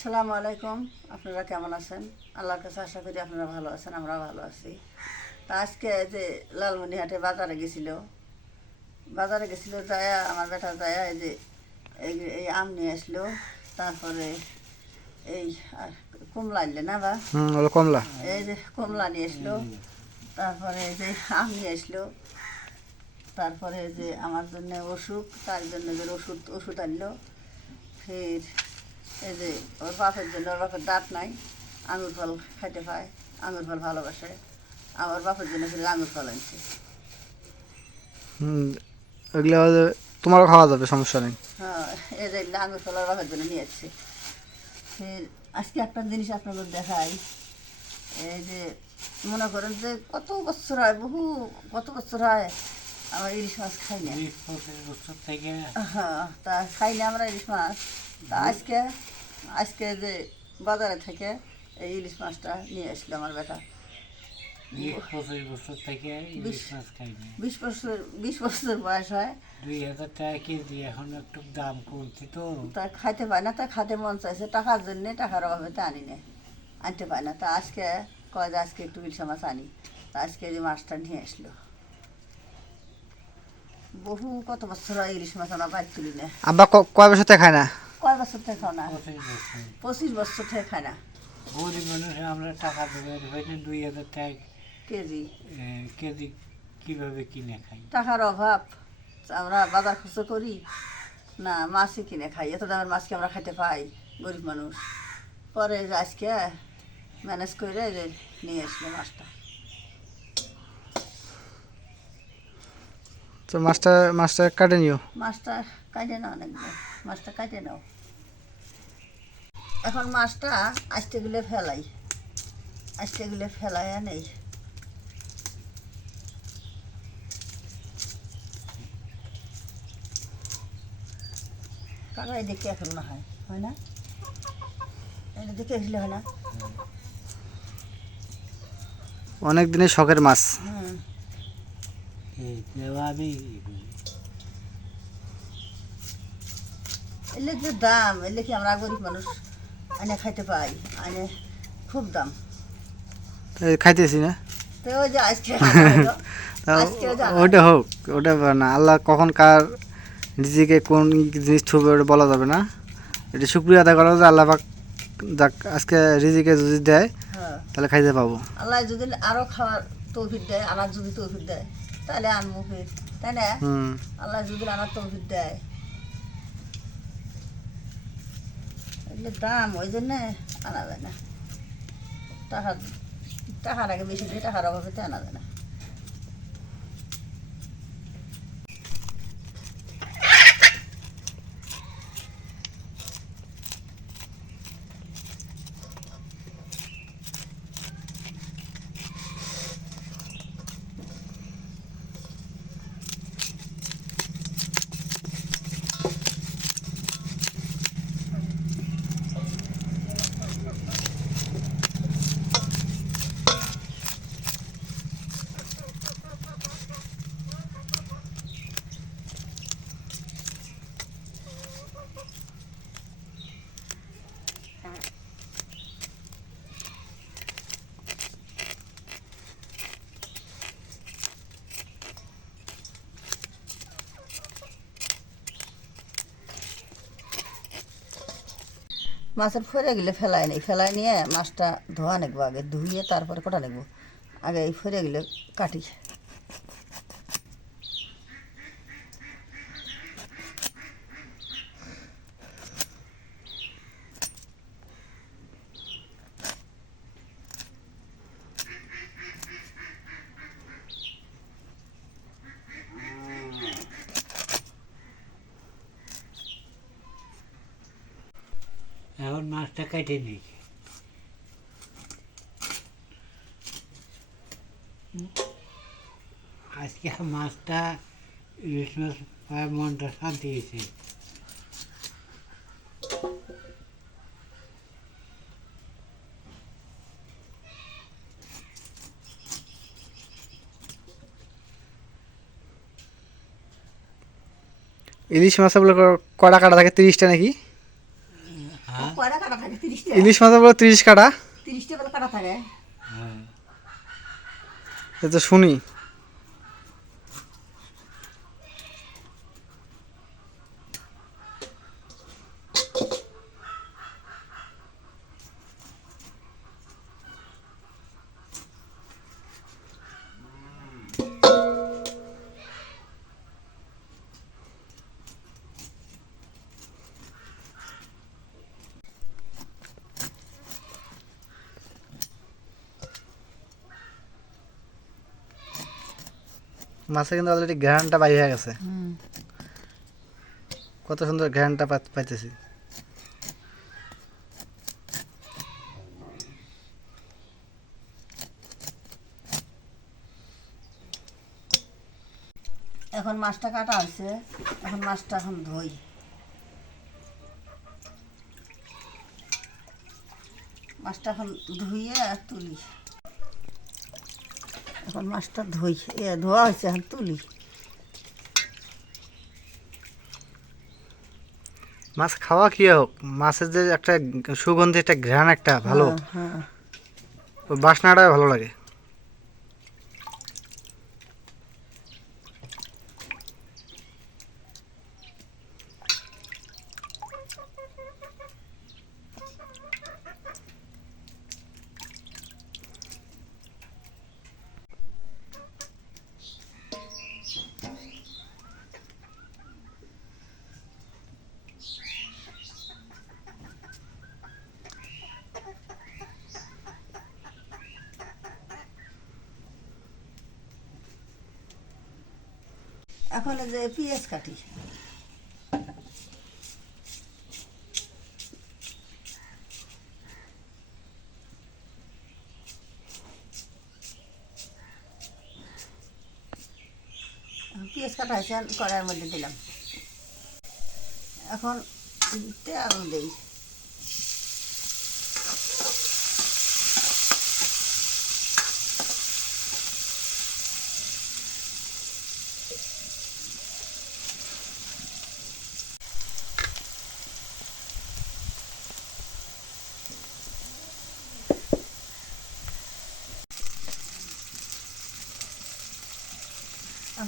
আসসালামু আলাইকুম। আপনারা কেমন আছেন? আল্লাহর কাছে আশা করি আপনারা ভালো আছেন আমরা ভালো আছি। তা আজকে যে লালমনিহাটে বাজারে গেছিল বাজারে গেছিল যায়া আমার বেটা যায়া এই যে এই আম নিয়ে আসলো তারপরে এই আর কমলা আনলে না বা? কমলা। এই যে কমলা নিয়ে আসলো তারপরে এই যে আম নিয়ে আসলো তারপরে যে আমার জন্য ওষুধ তার জন্য যে ওষুধ ওষুধ আনলো ফের এই যে ওর বাপের জন্য ওর বাপের দাঁত নাই আঙুর ফল খাইতে পায় আঙুর ফল ভালোবাসে। আমার বাপের জন্য ফের আঙুর ফল আনছে। হুম ওগুলো তোমারও খাওয়া যাবে সমস্যা নেই। হ্যাঁ এই যে এগুলো আঙুর ফল ওর বাপের জন্য নিয়ে আসছে। ফের আজকে একটা জিনিস আপনাদের দেখাই। এই যে মনে করেন যে কত বছর হয় বহু কত বছর হয় আমার ইলিশ মাছ খাই না। হ্যাঁ তা খাই না আমরা ইলিশ মাছ। তা আজকে আজকে যে বাজারে থেকে এই ইলিশ মাছটা নিয়ে আসলো আমার বেটা। বিশ বছর বিশ- মাছ খাইনি। বিশ বছর বয়স হয়। দুই হাজার টাকা কেজি এখন একটু দাম কমছে তো। তা খাইতে পায় না তা খাতে মন চাইছে টাকার জন্যে টাকার অভাবে তা আনি না আনতে পায় না। তা আজকে কয় যে আজকে একটু ইলিশ মাছ আনি তা আজকে যে মাছটা নিয়ে আসলো। বহু কত বছর ইলিশ মাছ আমরা বাইর তুলি না। আব্বা ক- কয় বছর থেকে খায় না? কয় বছর থেকে খাও না? পঁচিশ বছর। থেকে খায় না? গরিব মানুষ আমরা টাকা দেবে হয়তো দুই হাজার টাকা কেজি। কেজি কীভাবে কিনে খাই? টাকার অভাব। আমরা বাজার খরচ করি। না মাছই কিনে খাই। এত দামের মাছ কি আমরা খাইতে পাই? গরিব মানুষ। পরে যে আজকে ম্যানেজ করে যে নিয়ে আসলো মাছটা। তো মাছটা মাছটা কাটে নিও। মাছটা কাটে নাও নাকবে মাছটা কাটে নাও। এখন মাছটা আস্তে গুলে ফেলাই। আস্তে গুলে ফেলাই নেই। কাকা দেখে এখন না হয় হয় না? এটা দেখে আসলে হয় না? অনেক দিনের শখের মাছ। এলে যে দাম এলে কি আমরা গরিব মানুষ? আনে খাইতে পাই আনে খুব দাম। খাইতেছি না। তো ওই যে আজকে ওইটা হোক ওটা না আল্লাহ কখন কার নিজেকে কোন জিনিস ছুবে ওটা বলা যাবে না। এটা শুক্রিয়া আদায় করা যে আল্লাহ পাক যাক আজকে রিজিকে যদি দেয় হ্যাঁ। তাহলে খাইতে পাবো। আল্লাহ যদি আরও খাওয়ার তৌফিক দেয় আনার যদি তৌফিক দেয় তাহলে আনব ফির তাই না? আল্লাহ যদি আনার তৌফিক দেয়। এগুলো দাম ওই জন্যে আনা যায় না। টাকা টাকার আগে বেশি দিয়ে টাকার অভাবে তো আনা যায় না। মাছের ফরে গেলে ফেলাই নেই। ফেলাই নিয়ে মাছটা ধোয়া নেব আগে ধুয়ে তারপরে কটা নেব? আগে এই ফরে গেলে কাটি এখন মাছটা কেটে নিয়েছি আজকে মাছটা ইলিশ মাছ পায় মনটা শান্তি হয়েছে ইলিশ মাছ বলে কড়া কাটা থাকে তিরিশটা নাকি হ্যাঁ কয়টা কাটা থাকে তিরিশটা ইলিশ মাছ বলে তিরিশ কাটা? তিরিশটা বলে কাটা থাকে। হ্যাঁ। এ তো শুনি। মাছে কিন্তু অলরেডি ঘ্রানটা বাইরে হয়ে গেছে। কত সুন্দর ঘ্রানটা পাইতেছি। এখন মাছটা কাটা হয়েছে। এখন মাছটা এখন ধুই। মাছটা এখন ধুইয়ে আর তুলি। এখন মাছটা ধুই। এ ধোয়া হয়েছে এখন তুলি। মাছ খাওয়া কি হোক মাছের যে একটা সুগন্ধি একটা ঘ্রাণ একটা ভালো। হ্যাঁ হ্যাঁ। ওই বাসনাটাই ভালো লাগে। এখন যে পেঁয়াজ কাটি। পেঁয়াজ কাটা হয়েছে কড়াইয়ের মধ্যে দিলাম। এখন তেল দিই।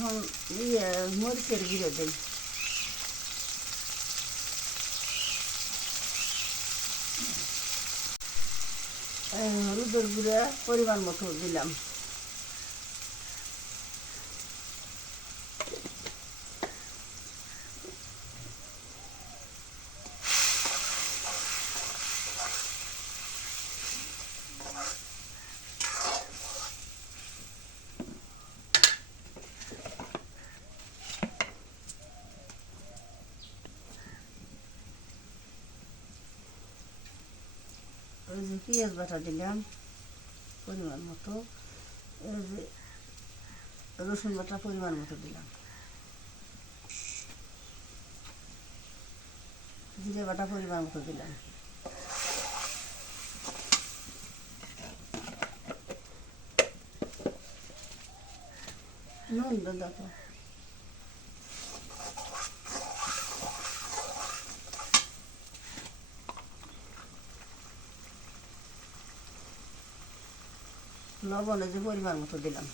এখন ইয়ে মরিচের গুঁড়ো দিই এই হলুদের গুঁড়ো পরিমাণ মতো দিলাম ওই যে পেঁয়াজ বাটা দিলাম পরিমাণ মতো রসুন বাটা পরিমাণ মতো দিলাম জিরে বাটা পরিমাণ মতো দিলাম নুন দেখো লবণে যে পরিমাণ মতো দিলাম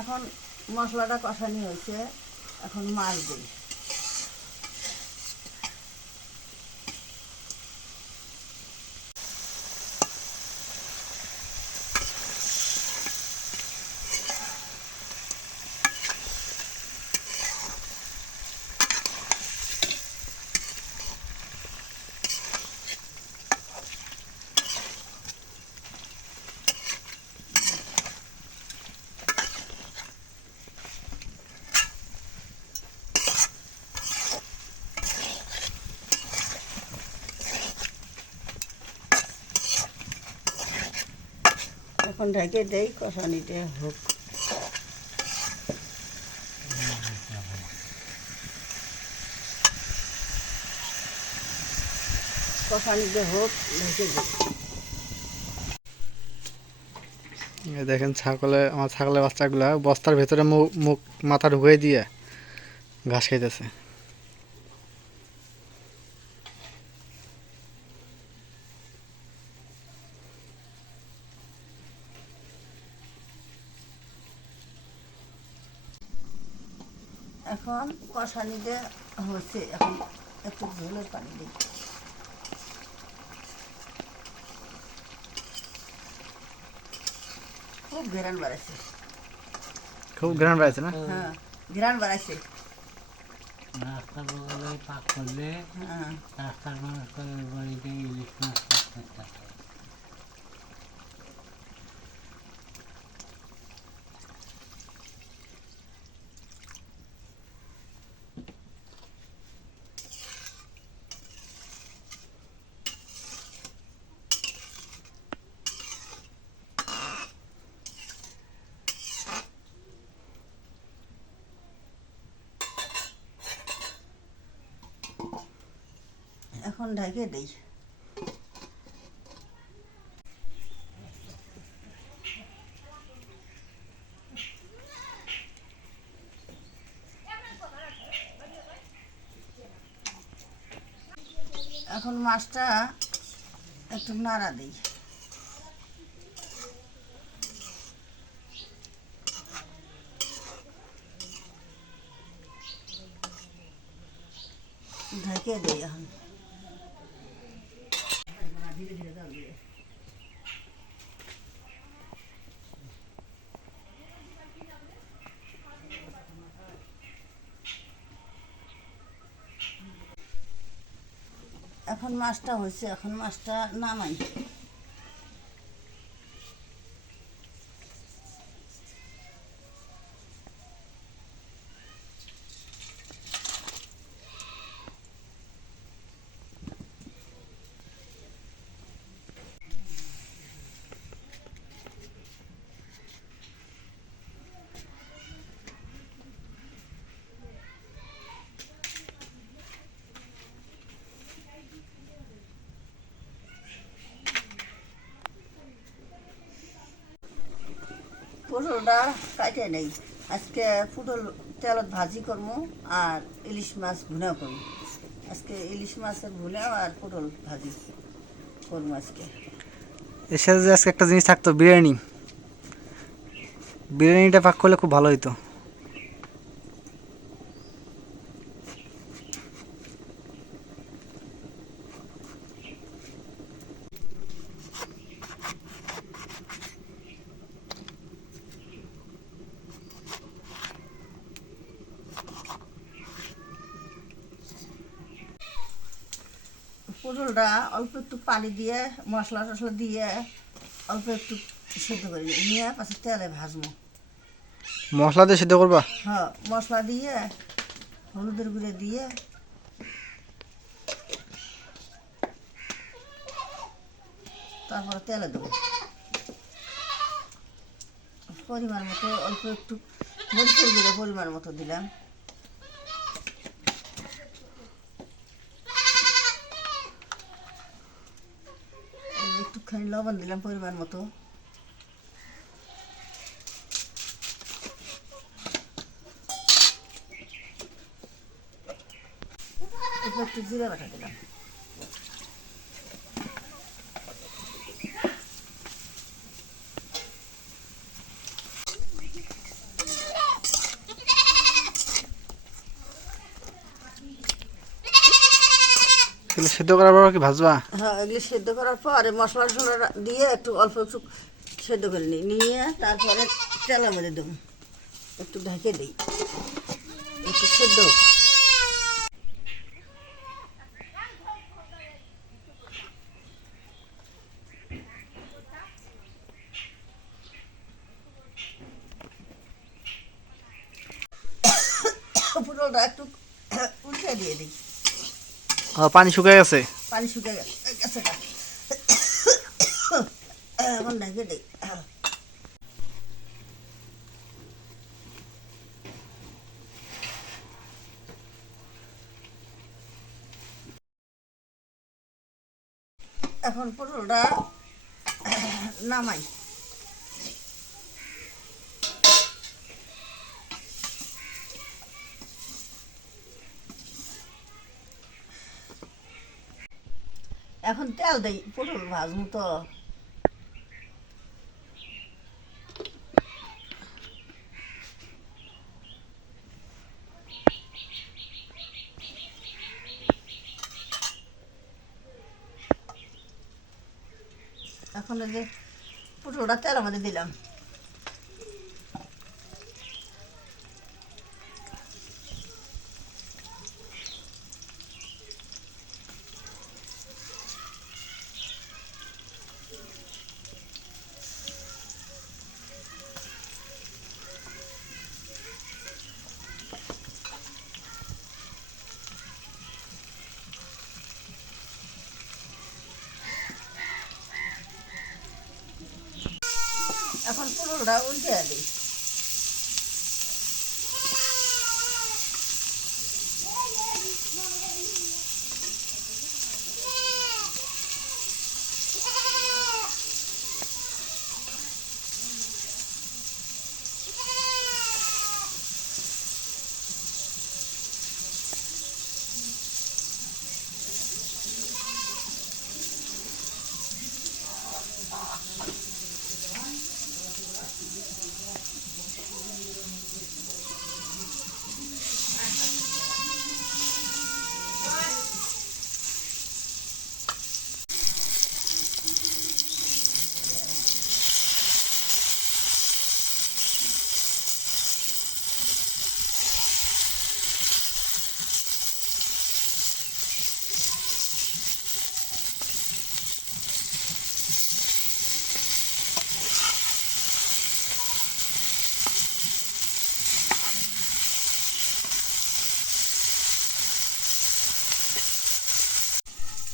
এখন মশলাটা কষানি হয়েছে এখন মাছ দিই এখন ঢেকে দেই, কষানিতে হোক। হোক দেখেন ছাগলে, আমার ছাগলের বাচ্চাগুলা বস্তার ভেতরে মুখ মুখ, মাথা ঢুকিয়ে দিয়ে ঘাস খাইতেছে এখন কষানিতে হচ্ছে এখন একটু ঝোলের পানি দিই। খুব ঘেরান বাড়াইছে। খুব গ্রান বাড়ছে না? হ্যাঁ ঘেরান বাড়াইছে। রাস্তার বগলে পাক করলে হ্যাঁ। রাস্তার মানুষ করে বাড়িতে ইলিশ মাছ এখন ঢেকে দেই। এখন মাছটা একটু নাড়া দিই। ঢেকে দিই এখন এখন মাছটা হয়েছে এখন মাছটা নামাই। পটলটা কাটে নেই। আজকে পটল তেলত ভাজি করব আর ইলিশ মাছ ভুনা করব আজকে ইলিশ মাছের ভুনা আর পটল ভাজি করব আজকে। এর সাথে আজকে একটা জিনিস থাকতো, বিরিয়ানি। বিরিয়ানিটা পাক করলে খুব ভালো হতো পটলটা অল্প একটু পানি দিয়ে মশলা টশলা দিয়ে অল্প একটু সেদ্ধ করে। নিয়ে পাশে তেলে ভাজবো। মশলা দিয়ে সেদ্ধ করবা? হ্যাঁ মশলা দিয়ে হলুদের গুঁড়ো দিয়ে। তারপরে তেলে দেবো। পরিমাণ মতো অল্প একটু মরিচের গুঁড়ো পরিমাণ মতো দিলাম এই একটুখানি লবণ দিলাম পরিমাণ মতো একটু জিরে বাটা দিলাম এগুলো সিদ্ধ করার পর কি ভাজবা? হ্যাঁ এগুলি সেদ্ধ করার পর মশলা টশলা দিয়ে একটু অল্প একটু সেদ্ধ করে নিই। নিয়ে তারপরে তেলের মধ্যে দেবো। একটু ঢেকে দিই। একটু সেদ্ধ। পটলটা একটু উল্টে দিয়ে দিই। পানি শুকিয়ে গেছে? পানি শুকিয়ে গেছে। এখন ঢেকে এখন পটলটা নামাই। তেল দেই ভাজবো তো। এখন যে পটলটা তেলের মধ্যে দিলাম। এখন পুরোটা উল্টে দিই।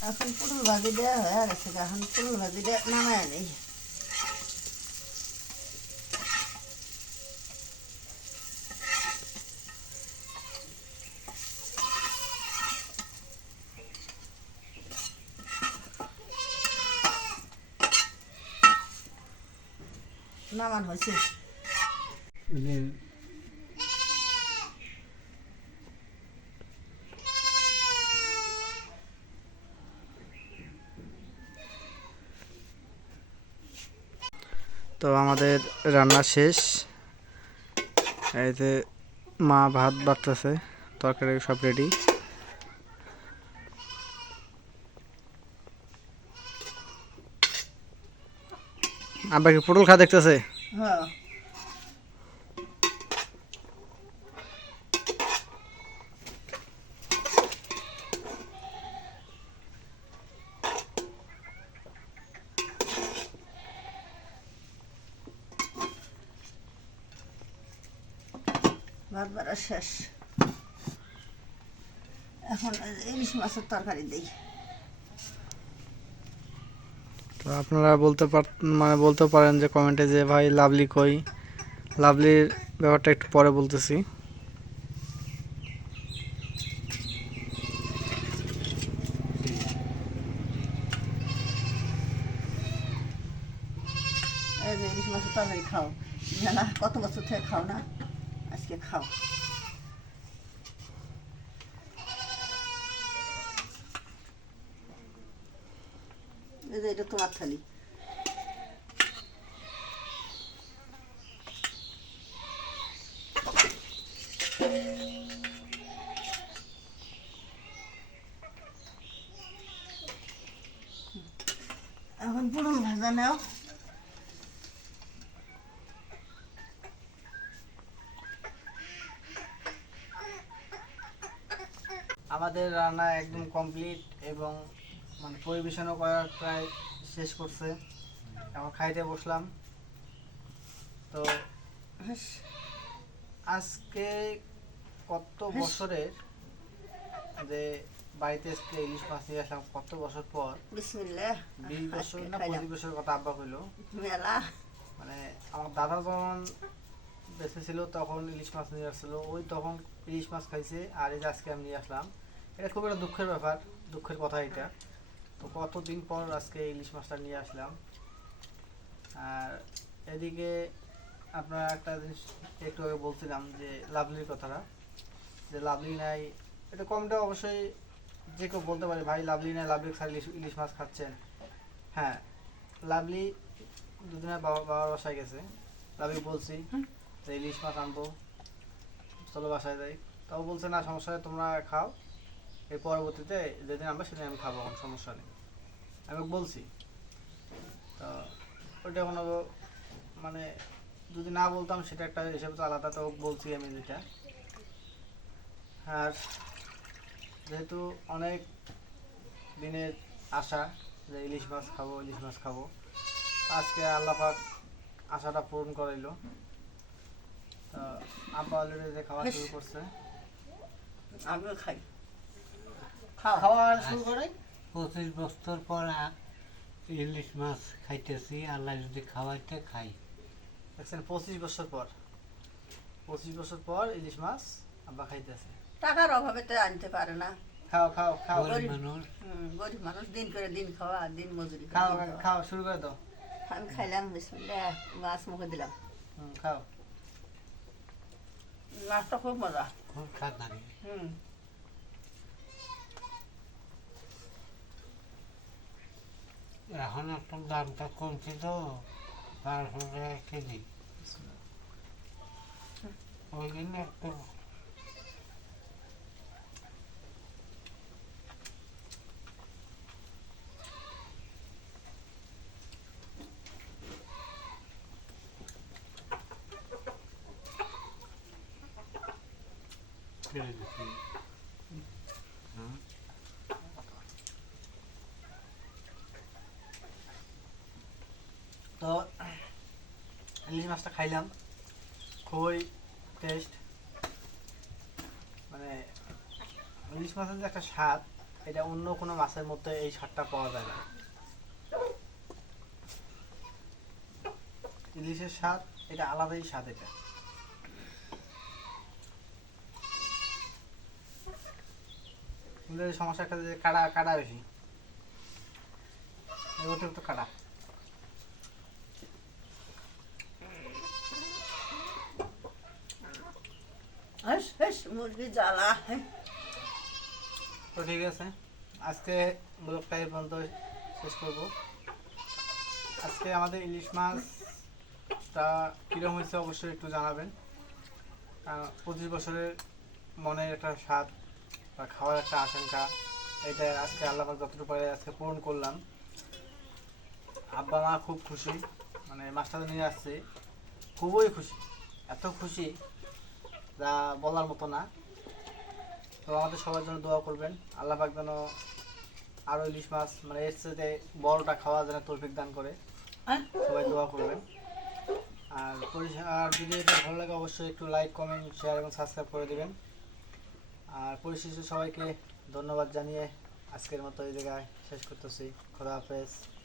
এখন পটল ভাজি দেওয়া হয়ে গেছে এখন পটল ভাজিটা নামায় নেই নামান হয়েছে তো আমাদের রান্না শেষ। এই যে মা ভাত বাড়তেছে, তরকারি সব রেডি আব্বা কি পটল খা দেখতেছে? হ্যাঁ। শেষ। এখন ইলিশ মাছের তরকারি দিই। তো আপনারা বলতে পার মানে বলতে পারেন যে কমেন্টে যে, ভাই, লাভলি কই? লাভলির ব্যাপারটা একটু পরে বলতেছি এই যে ইলিশ মাছের তরকারি খাও জানা কত বছর থেকে খাও না আজকে খাও এই যে এটা তোমার থালি এখন পুরন ভাজা নাও আমাদের রান্না একদম কমপ্লিট এবং মানে পরিবেশনও করার প্রায় শেষ করছে। এখন খাইতে বসলাম। তো আজকে কত বছরের যে বাড়িতে আজকে ইলিশ মাছ নিয়ে আসলাম কত বছর পর? বিসমিল্লাহ। বিশ বছর না পঁচিশ বছর কথা আব্বা কইলো। মেলা। মানে আমার দাদা যখন বেঁচে ছিল তখন ইলিশ মাছ নিয়ে আসছিল। ওই তখন ইলিশ মাছ খাইছে আর এই যে আজকে আমি নিয়ে আসলাম। এটা খুব একটা দুঃখের ব্যাপার দুঃখের কথা এটা। তো কতদিন পর আজকে ইলিশ মাছটা নিয়ে আসলাম। আর এদিকে আপনারা একটা জিনিস একটু আগে বলছিলাম যে লাভলির কথাটা। যে লাভলি নাই এটা কমটা অবশ্যই যে কেউ বলতে পারে ভাই লাভলি না লাভলি খালি ইলিশ- মাছ খাচ্ছেন হ্যাঁ লাভলি দুদিনের বাবা বাবার বাসায় গেছে। লাভলি বলছি যে ইলিশ মাছ আনব চলো বাসায় যাই। তাও বলছে না সমস্যা নেই তোমরা খাও। এর পরবর্তীতে যেদিন আনবে সেদিন আমি খাব কোনো সমস্যা নেই। আমি বলছি। তো ওইটা কোনো মানে যদি না বলতাম সেটা একটা হিসেবে তো আলাদা তো বলছি আমি যেটা। আর যেহেতু অনেক দিনের আশা যে ইলিশ মাছ খাব ইলিশ মাছ খাব আজকে আল্লাহ পাক আশাটা পূরণ করাইলো। আব্বা অলরেডি যে খাওয়া শুরু করছে। আমিও খাই। খাওয়া শুরু করে পঁচিশ বছর পর ইলিশ মাছ খাইতেছি আল্লাহ যদি খাওয়াইতে খাই। দেখছেন পঁচিশ বছর পর। পঁচিশ বছর পর ইলিশ মাছ আব্বা খাইতেছে। টাকার অভাবে তো আনতে পারে না। খাও খাও খাও। গরিব মানুষ। হুম, গরিব মানুষ দিন করে দিন খাওয়া দিন মজুরি খাও খাওয়া। খাও শুরু করে দাও। আমি খাইলাম বিসমিল্লাহ মাছ মুখে দিলাম। হুম, খাও। মাছটা খুব মজা। খুব স্বাদ লাগে হুম। এখন একটু দামটা কমছে তো বারোশো টাকা কেজি। ওই জন্য একটু তো ইলিশ মাছটা খাইলাম। খুবই টেস্ট মানে ইলিশ মাছের যে একটা স্বাদ, এটা অন্য কোনো মাছের মধ্যে এই স্বাদটা পাওয়া যায় না। ইলিশের স্বাদ, এটা আলাদাই স্বাদ এটা। কিন্তু এই সমস্যা একটা যে কাটা কাটা বেশি। অতিরিক্ত কাটা মুরগি জ্বালা। তো ঠিক আছে, আজকে ব্লগটা এই পর্যন্ত শেষ করব। আজকে আমাদের ইলিশ মাছটা কীরকম হয়েছে অবশ্যই একটু জানাবেন। পঁচিশ বছরের মনের একটা স্বাদ বা খাওয়ার একটা আশঙ্কা, এটা আজকে আল্লাহ যতটুকু পারে আজকে পূরণ করলাম। আব্বা মা খুব খুশি মানে মাছটা নিয়ে আসছে, খুবই খুশি, এত খুশি। যা বলার মতো না। তো আমাদের সবার জন্য দোয়া করবেন। আল্লাহ পাক যেন আরও ইলিশ মাছ মানে এর সাথে বড়টা খাওয়া যেন তৌফিক দান করে। হ্যাঁ? সবাই দোয়া করবেন। আর আর যদি এটা ভালো লাগে অবশ্যই একটু লাইক কমেন্ট শেয়ার এবং সাবস্ক্রাইব করে দেবেন। আর পরিশেষে সবাইকে ধন্যবাদ জানিয়ে আজকের মতো এই জায়গায় শেষ করতেছি। খোদা হাফেজ।